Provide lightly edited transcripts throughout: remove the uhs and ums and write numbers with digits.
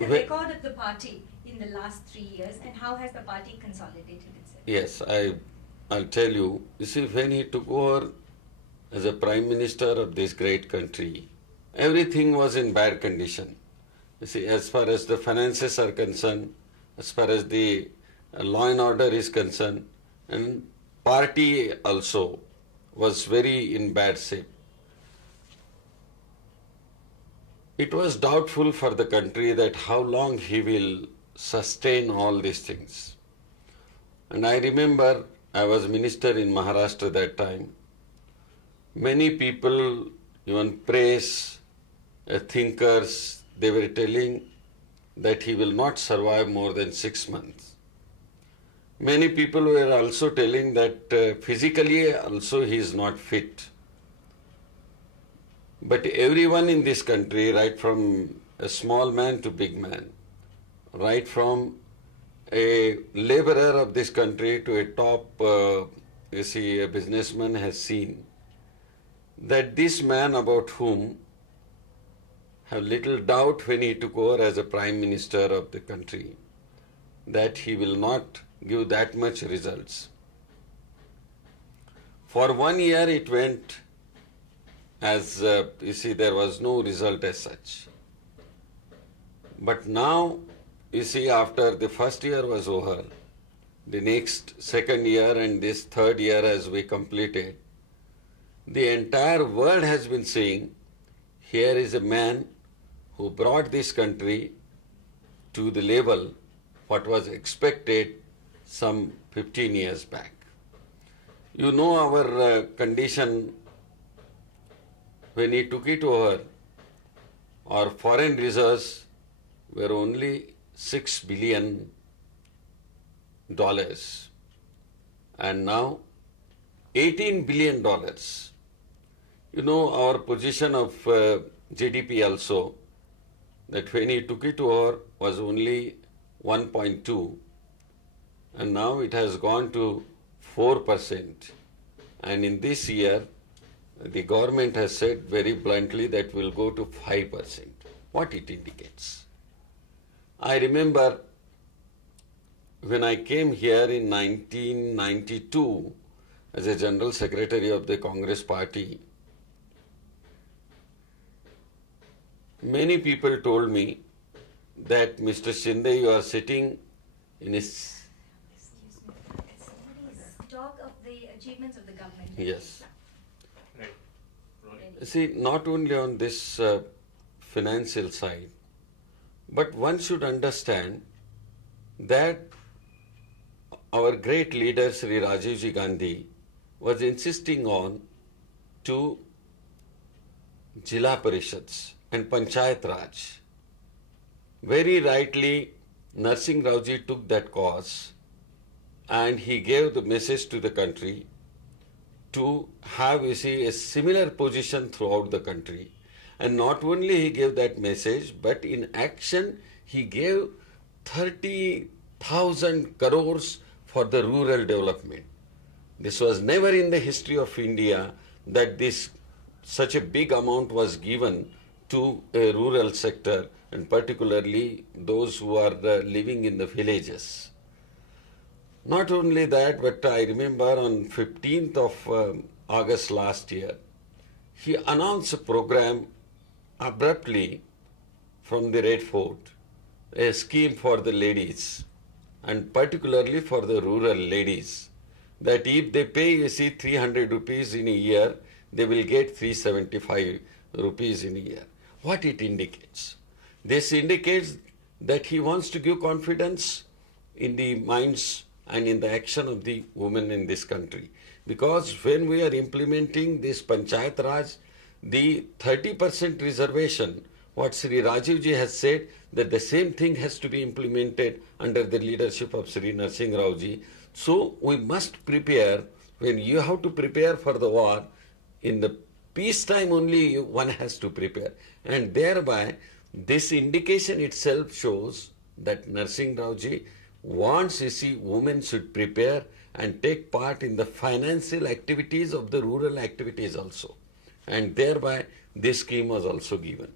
is the record of the party in the last 3 years, and how has the party consolidated itself? Yes, I'll tell you. You see, when he took over as a Prime Minister of this great country, everything was in bad condition. You see, as far as the finances are concerned, as far as the law and order is concerned, and party also was very in bad shape. It was doubtful for the country that how long he will sustain all these things. And I remember I was minister in Maharashtra that time. Many people, even press, thinkers, they were telling that he will not survive more than 6 months. Many people were also telling that physically also he is not fit. But everyone in this country, right from a small man to big man, right from a laborer of this country to a top, a businessman, has seen that this man, about whom have little doubt when he took over as a Prime Minister of the country, that he will not give that much results. For 1 year it went as, there was no result as such. But now, after the first year was over, the next second year and this third year as we completed, the entire world has been saying, here is a man who brought this country to the level what was expected some 15 years back. You know our condition when he took it over, our foreign reserves were only $6 billion, and now $18 billion. You know our position of GDP also, that when he took it over was only 1.2, and now it has gone to 4%. And in this year, the government has said very bluntly that will go to 5%. What it indicates? I remember when I came here in 1992 as a General Secretary of the Congress Party, many people told me that, Mr. Shinde, you are sitting in a... Talk of the achievements of the government. Yes. See, not only on this financial side, but one should understand that our great leader, Sri Rajiv Ji Gandhi, was insisting on 2 Jila Parishads and Panchayat Raj. Very rightly, Narsingh Rao Ji took that cause and he gave the message to the country to have, a similar position throughout the country. And not only he gave that message, but in action he gave 30,000 crores for the rural development. This was never in the history of India that such a big amount was given to a rural sector, and particularly those who are living in the villages. Not only that, but I remember on 15th of August last year, he announced a program abruptly from the Red Fort, a scheme for the ladies, and particularly for the rural ladies, that if they pay, 300 rupees in a year, they will get 375 rupees in a year. What it indicates? This indicates that he wants to give confidence in the minds and in the action of the women in this country. Because when we are implementing this Panchayat Raj, the 30% reservation, what Sri Rajiv Ji has said, that the same thing has to be implemented under the leadership of Sri Narsingh Rao Ji. So we must prepare, when you have to prepare for the war, in the peacetime only one has to prepare. And thereby, this indication itself shows that Narsingh Rao Ji wants, women should prepare and take part in the financial activities of the rural activities also. And thereby, this scheme was also given.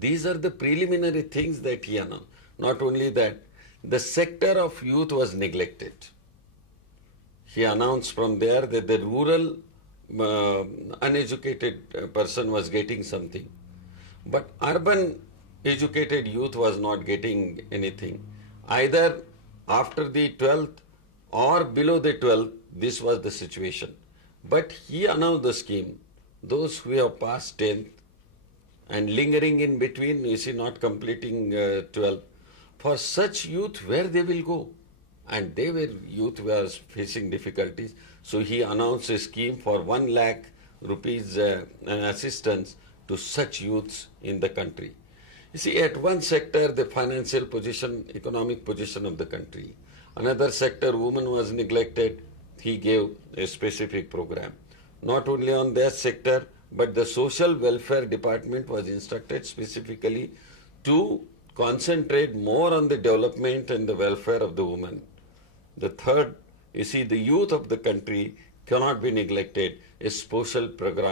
These are the preliminary things that he announced. Not only that, the sector of youth was neglected. He announced from there that the rural uneducated person was getting something, but urban educated youth was not getting anything. Either after the 12th or below the 12th, this was the situation. But he announced the scheme. Those who have passed 10th and lingering in between, you see, not completing 12th, for such youth, where they will go? And they were, youth was facing difficulties. So he announced a scheme for 1 lakh rupees assistance to such youths in the country. You see, at one sector, the financial position, economic position of the country. Another sector, women was neglected. He gave a specific program. Not only on that sector, but the social welfare department was instructed specifically to concentrate more on the development and the welfare of the women. The third, you see, the youth of the country cannot be neglected. A social program